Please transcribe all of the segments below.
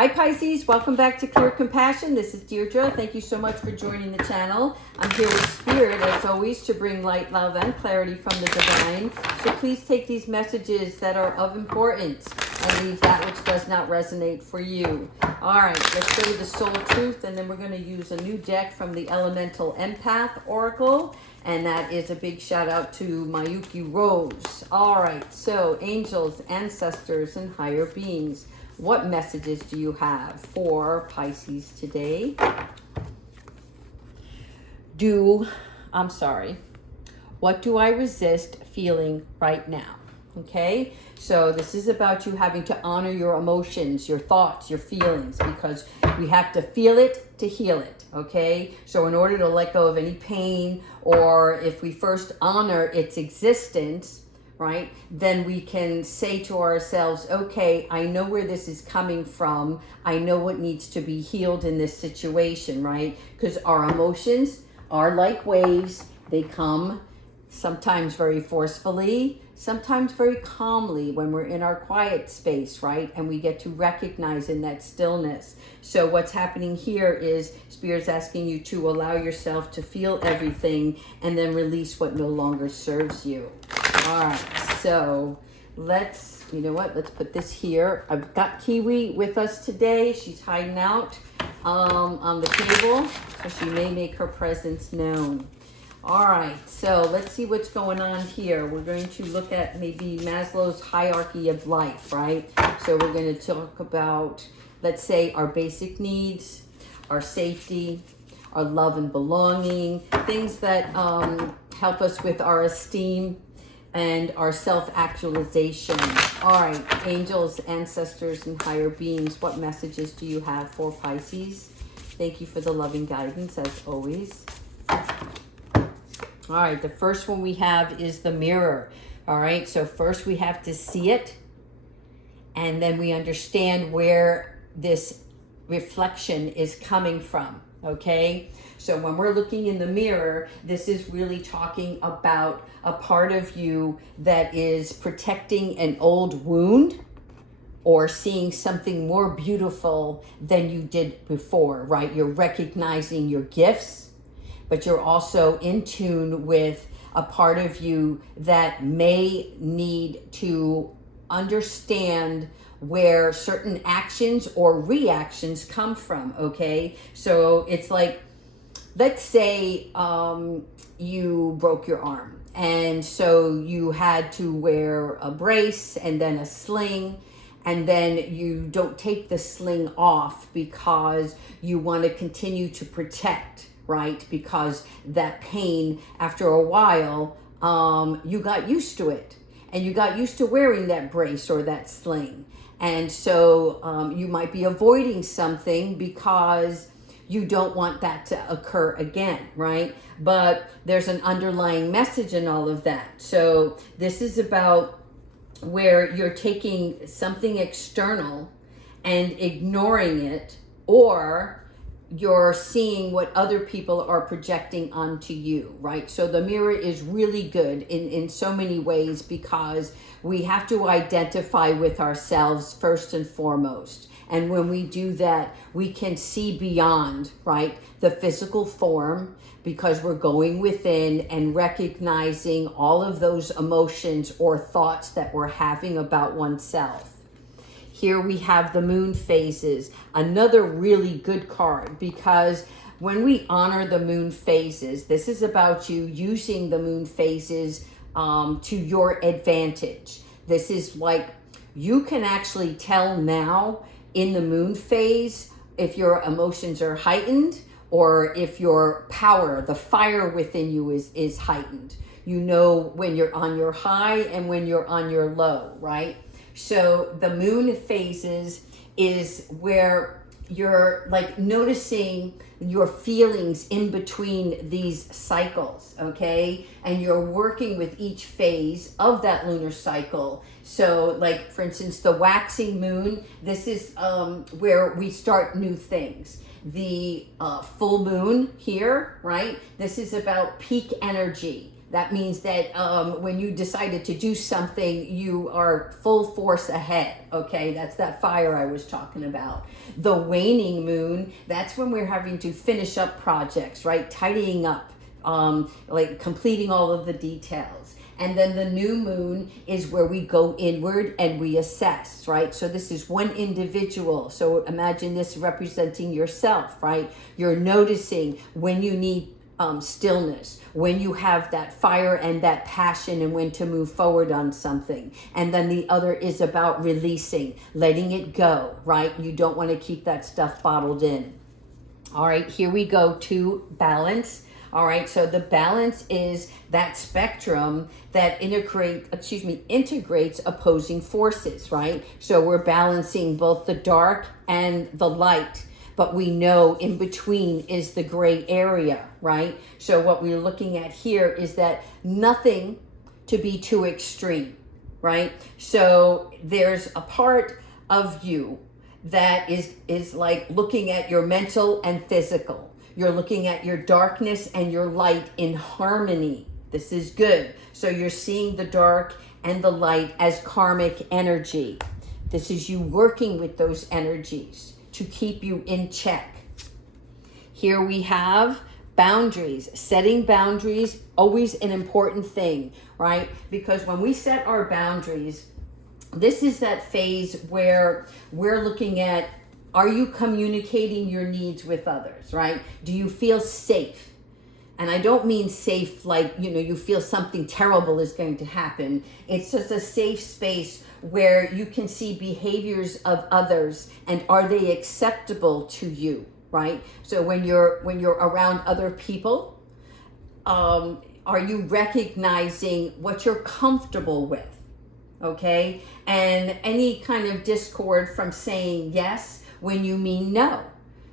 Hi Pisces, welcome back to Clear Compassion. This is Deirdre. Thank you so much for joining the channel. I'm here with Spirit, as always, to bring light, love, and clarity from the divine. So please take these messages that are of importance and leave that which does not resonate for you. All right, let's go to the Soul Truth, and then we're going to use a new deck from the Elemental Empath Oracle. And that is a big shout out to Mayuki Rose. All right, so angels, ancestors, and higher beings. What messages do you have for Pisces today? What do I resist feeling right now? Okay, so this is about you having to honor your emotions, your thoughts, your feelings, because we have to feel it to heal it. Okay, so in order to let go of any pain, or if we first honor its existence, right, then we can say to ourselves, okay, I know where this is coming from. I know what needs to be healed in this situation, right? Because our emotions are like waves. They come sometimes very forcefully, sometimes very calmly when we're in our quiet space, right? And we get to recognize in that stillness. So what's happening here is Spirit's asking you to allow yourself to feel everything and then release what no longer serves you. All right, so let's put this here. I've got Kiwi with us today. She's hiding out on the table, so she may make her presence known. All right, so let's see what's going on here. We're going to look at maybe Maslow's hierarchy of life, right? So we're going to talk about, let's say, our basic needs, our safety, our love and belonging, things that help us with our esteem and our self-actualization. All right, angels, ancestors, and higher beings, what messages do you have for Pisces? Thank you for the loving guidance, as always. All right, the first one we have is the mirror. All right, so first we have to see it, and then we understand where this reflection is coming from, okay? So when we're looking in the mirror, this is really talking about a part of you that is protecting an old wound or seeing something more beautiful than you did before, right? You're recognizing your gifts, but you're also in tune with a part of you that may need to understand where certain actions or reactions come from, okay? So it's like, let's say you broke your arm, and so you had to wear a brace and then a sling, and then you don't take the sling off because you want to continue to protect, right? Because that pain, after a while, you got used to it, and you got used to wearing that brace or that sling. And so you might be avoiding something because you don't want that to occur again, right? But there's an underlying message in all of that. So this is about where you're taking something external and ignoring it, or you're seeing what other people are projecting onto you, right? So the mirror is really good in so many ways, because we have to identify with ourselves first and foremost. And when we do that, we can see beyond, right, the physical form, because we're going within and recognizing all of those emotions or thoughts that we're having about oneself. Here we have the moon phases, another really good card, because when we honor the moon phases, this is about you using the moon phases to your advantage. This is like, you can actually tell now in the moon phase if your emotions are heightened, or if your power, the fire within you is heightened. You know when you're on your high and when you're on your low, right? So the moon phases is where you're like noticing your feelings in between these cycles, okay? And you're working with each phase of that lunar cycle. So like, for instance, the waxing moon, this is where we start new things. The full moon here, right? This is about peak energy. That means that when you decided to do something, you are full force ahead, okay? That's that fire I was talking about. The waning moon, that's when we're having to finish up projects, right? Tidying up, like completing all of the details. And then the new moon is where we go inward and we assess, right? So this is one individual. So imagine this representing yourself, right? You're noticing when you need stillness, when you have that fire and that passion and when to move forward on something. And then the other is about releasing, letting it go, right? You don't want to keep that stuff bottled in. All right, here we go to balance. All right, so the balance is that spectrum that integrates opposing forces, right? So we're balancing both the dark and the light, but we know in between is the gray area, right? So what we're looking at here is that nothing to be too extreme, right? So there's a part of you that is like looking at your mental and physical. You're looking at your darkness and your light in harmony. This is good. So you're seeing the dark and the light as karmic energy. This is you working with those energies to keep you in check. Here we have boundaries. Setting boundaries, always an important thing, right? Because when we set our boundaries, this is that phase where we're looking at, are you communicating your needs with others, right? Do you feel safe? And I don't mean safe like, you feel something terrible is going to happen. It's just a safe space where you can see behaviors of others and are they acceptable to you, right? So when you're around other people, are you recognizing what you're comfortable with, okay? And any kind of discord from saying yes when you mean no.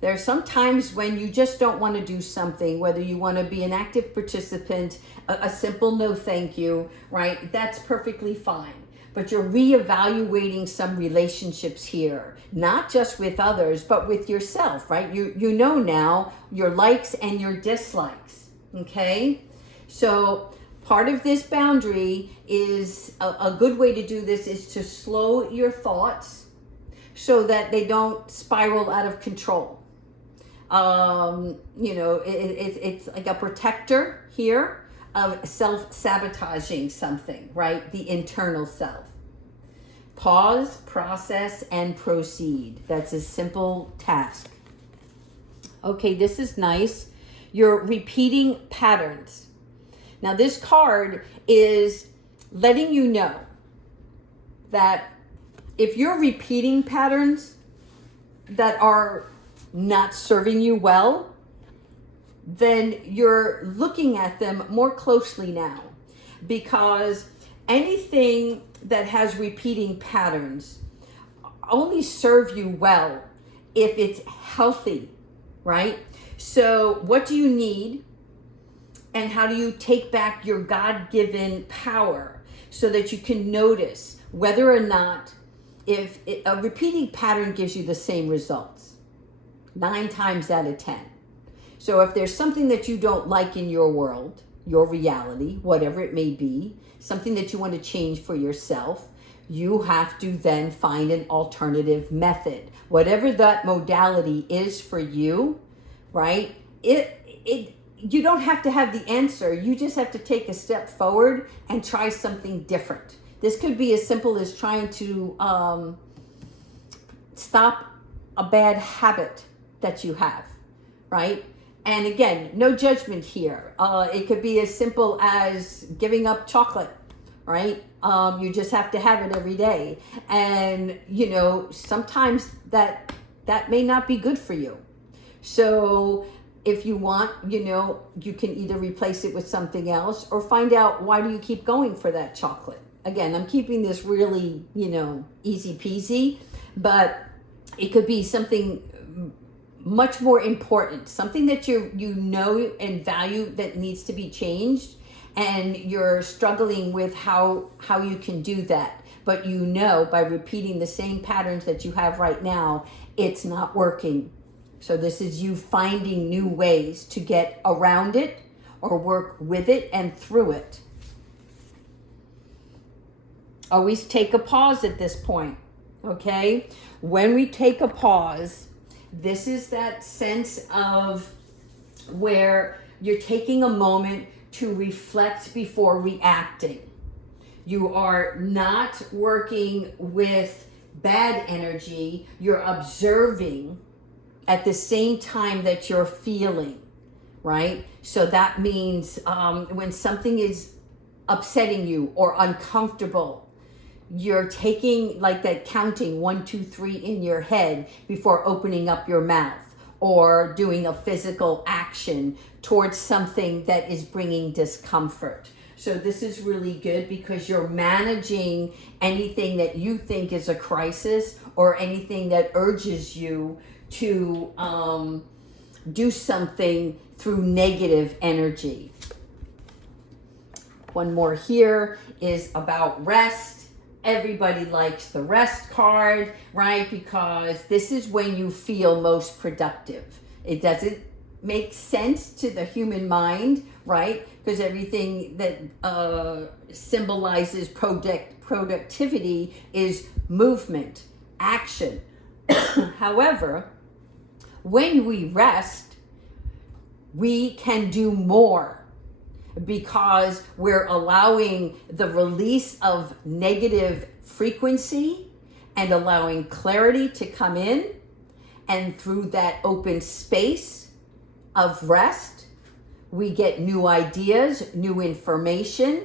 There's some times when you just don't want to do something, whether you want to be an active participant, a simple no thank you, right? That's perfectly fine. But you're reevaluating some relationships here, not just with others, but with yourself, right? You know now your likes and your dislikes, okay? So part of this boundary is, a good way to do this is to slow your thoughts so that they don't spiral out of control. It's like a protector here of self-sabotaging something, right? The internal self. Pause, process, and proceed. That's a simple task. Okay, this is nice. You're repeating patterns. Now this card is letting you know that if you're repeating patterns that are not serving you well, then you're looking at them more closely now, because anything that has repeating patterns only serve you well if it's healthy, right? So what do you need, and how do you take back your God-given power so that you can notice whether or not if a repeating pattern gives you the same results 9 times out of 10. So if there's something that you don't like in your world, your reality, whatever it may be, something that you want to change for yourself, you have to then find an alternative method. Whatever that modality is for you, right? You don't have to have the answer. You just have to take a step forward and try something different. This could be as simple as trying to stop a bad habit that you have, right? And again, no judgment here. It could be as simple as giving up chocolate, right? You just have to have it every day. And, sometimes that may not be good for you. So if you want, you can either replace it with something else or find out, why do you keep going for that chocolate? Again, I'm keeping this really, easy peasy, but it could be something much more important, something that you know and value that needs to be changed, and you're struggling with how you can do that. But by repeating the same patterns that you have right now, it's not working. So this is you finding new ways to get around it or work with it and through it. Always take a pause at this point, okay? When we take a pause, this is that sense of where you're taking a moment to reflect before reacting. You are not working with bad energy. You're observing at the same time that you're feeling, right? So that means when something is upsetting you or uncomfortable, you're taking like that counting 1, 2, 3 in your head before opening up your mouth or doing a physical action towards something that is bringing discomfort. So this is really good because you're managing anything that you think is a crisis or anything that urges you to do something through negative energy. One more here is about rest. Everybody likes the rest card, right? Because this is when you feel most productive. It doesn't make sense to the human mind, right? Because everything that symbolizes productivity is movement, action. However, when we rest, we can do more because we're allowing the release of negative frequency and allowing clarity to come in. And through that open space of rest, we get new ideas, new information.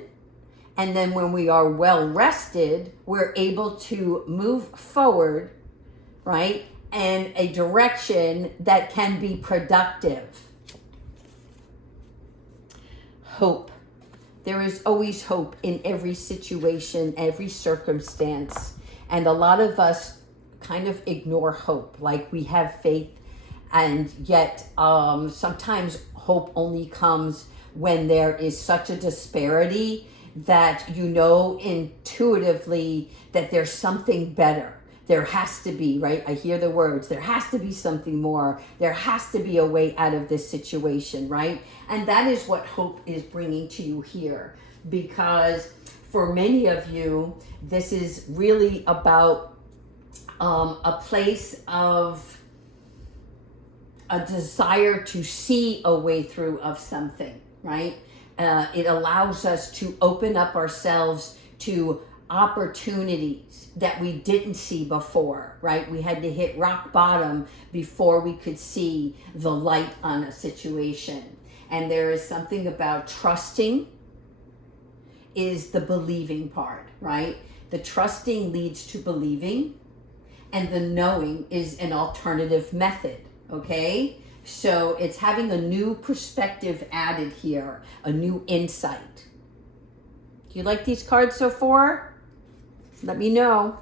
And then when we are well rested, we're able to move forward, right? In a direction that can be productive. Hope. There is always hope in every situation, every circumstance. And a lot of us kind of ignore hope. Like we have faith, and yet sometimes hope only comes when there is such a disparity that you know intuitively that there's something better. There has to be, right? I hear the words, there has to be something more. There has to be a way out of this situation, right? And that is what hope is bringing to you here. Because for many of you, this is really about a place of a desire to see a way through of something, right? It allows us to open up ourselves to opportunities that we didn't see before, right? We had to hit rock bottom before we could see the light on a situation. And there is something about trusting is the believing part, right? The trusting leads to believing, and the knowing is an alternative method, okay? So it's having a new perspective added here, a new insight. Do you like these cards so far? Let me know.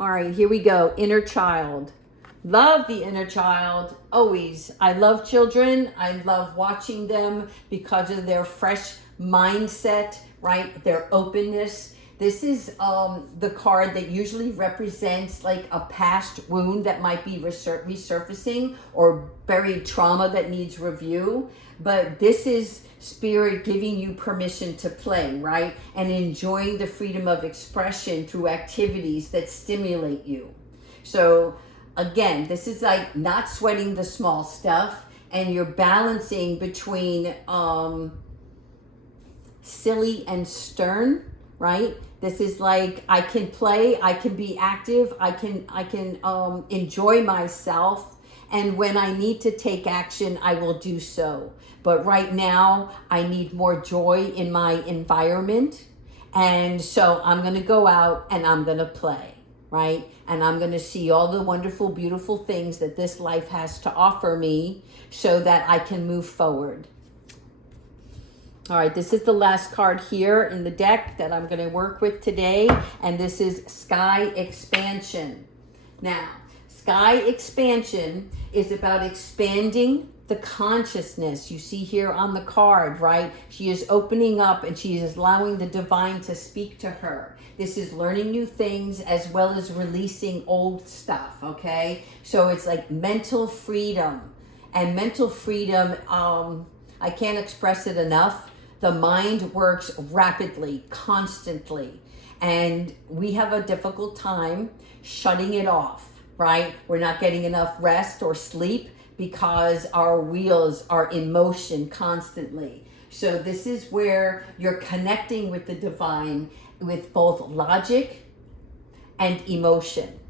All right, here we go. Inner child. Love the inner child, always. I love children. I love watching them because of their fresh mindset, right? Their openness. This is the card that usually represents like a past wound that might be resurfacing or buried trauma that needs review. But this is Spirit giving you permission to play, right? And enjoying the freedom of expression through activities that stimulate you. So again, this is like not sweating the small stuff, and you're balancing between silly and stern, right? This is like, I can play, I can be active, I can enjoy myself, and when I need to take action, I will do so. But right now, I need more joy in my environment, and so I'm going to go out and I'm going to play, right? And I'm going to see all the wonderful, beautiful things that this life has to offer me so that I can move forward. All right, this is the last card here in the deck that I'm going to work with today, and this is Sky Expansion. Now, Sky Expansion is about expanding the consciousness. You see here on the card, right? She is opening up and she is allowing the divine to speak to her. This is learning new things as well as releasing old stuff, okay? So it's like mental freedom. And mental freedom I can't express it enough. The mind works rapidly, constantly, and we have a difficult time shutting it off, right? We're not getting enough rest or sleep because our wheels are in motion constantly. So this is where you're connecting with the divine with both logic and emotion.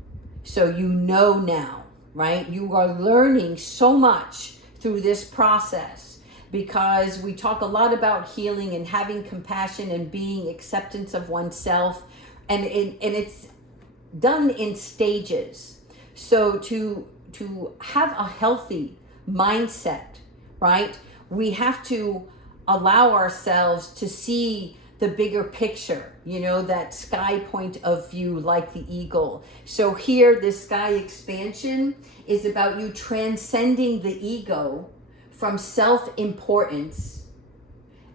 So you know now, right? You are learning so much through this process, because we talk a lot about healing and having compassion and being acceptance of oneself, and it's done in stages. So to have a healthy mindset, right? We have to allow ourselves to see the bigger picture, that sky point of view, like the eagle. So here, this sky expansion is about you transcending the ego from self-importance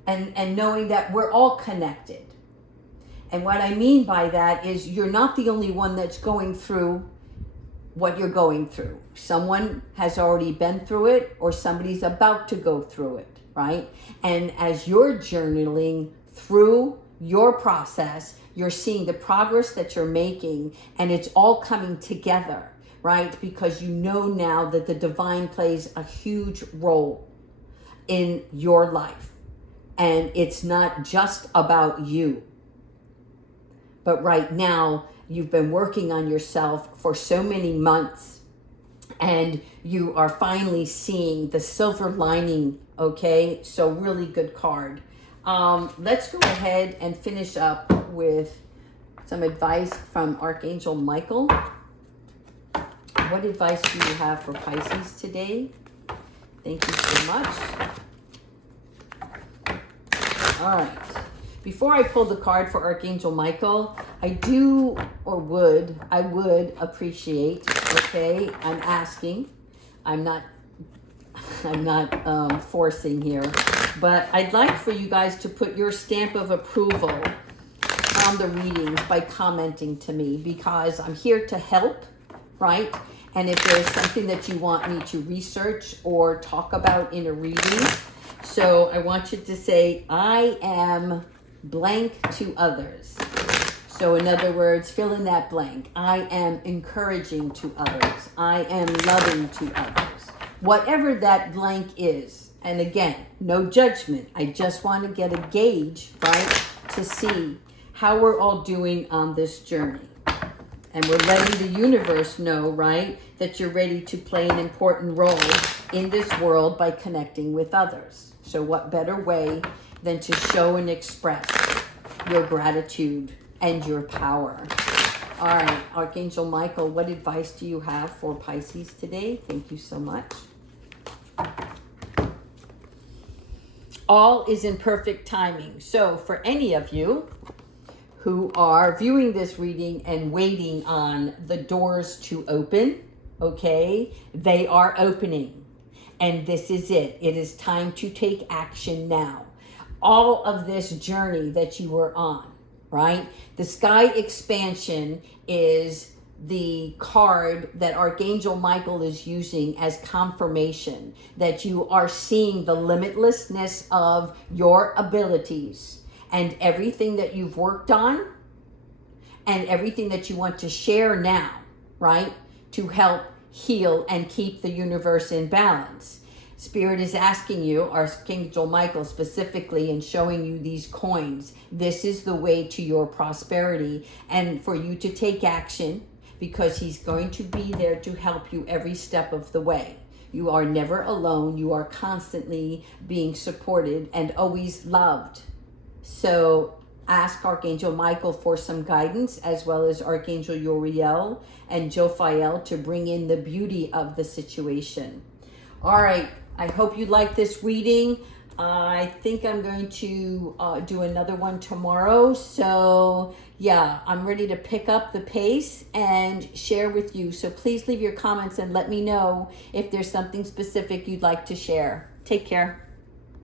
and knowing that we're all connected. And what I mean by that is you're not the only one that's going through what you're going through. Someone has already been through it, or somebody's about to go through it, right? And as you're journaling through your process, you're seeing the progress that you're making, and it's all coming together, right? Because you know now that the divine plays a huge role in your life. And it's not just about you. But right now, you've been working on yourself for so many months, and you are finally seeing the silver lining, okay? So really good card. Let's go ahead and finish up with some advice from Archangel Michael. What advice do you have for Pisces today? Thank you so much. All right. Before I pull the card for Archangel Michael, I would appreciate, okay, I'm asking, I'm not forcing here, but I'd like for you guys to put your stamp of approval on the readings by commenting to me, because I'm here to help, right? And if there's something that you want me to research or talk about in a reading, so I want you to say, I am blank to others. So in other words, fill in that blank. I am encouraging to others. I am loving to others. Whatever that blank is. And again, no judgment. I just want to get a gauge, right, to see how we're all doing on this journey. And we're letting the universe know, right, that you're ready to play an important role in this world by connecting with others. So what better way than to show and express your gratitude and your power. All right, Archangel Michael, what advice do you have for Pisces today? Thank you so much. All is in perfect timing. So for any of you who are viewing this reading and waiting on the doors to open, okay, they are opening. And this is it. It is time to take action now. All of this journey that you were on, right? The sky expansion is the card that Archangel Michael is using as confirmation that you are seeing the limitlessness of your abilities and everything that you've worked on and everything that you want to share now, right? To help heal and keep the universe in balance. Spirit is asking you, Archangel Michael specifically, and showing you these coins. This is the way to your prosperity, and for you to take action, because he's going to be there to help you every step of the way. You are never alone. You are constantly being supported and always loved. So ask Archangel Michael for some guidance, as well as Archangel Uriel and Jophiel to bring in the beauty of the situation. All right. I hope you like this reading. I think I'm going to do another one tomorrow. So yeah, I'm ready to pick up the pace and share with you. So please leave your comments and let me know if there's something specific you'd like to share. Take care.